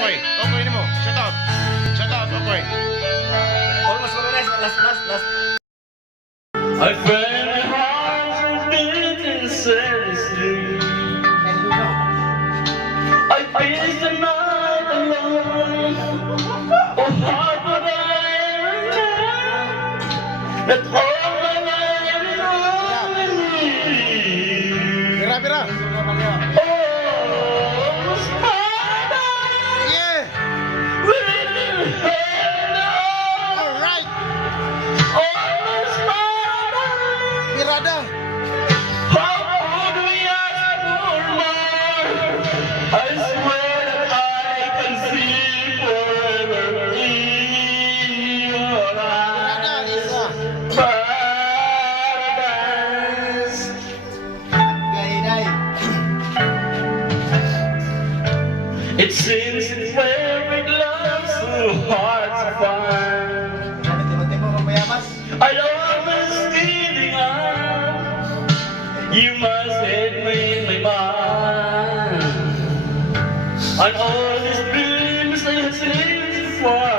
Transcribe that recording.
Okoy. Okoy ni mo. Shout out. Shout out, Okoy. Almost organized. Last. I found my heart beating ceaselessly. I face the night alone. Oh, how could I remember that all my life is only me? Bira. Oh, Spider, Yeah. within your hand, Alright. oh, Spider. Birada. How could we ask for more? I swear that I can see forever in your Birada, eyes. Lisa. Paradise. Gaiday. It seems that perfect love's so hard to find. Timo mayamas. I always feeling out. You must hate me in my mind. And all these dreams I have seen before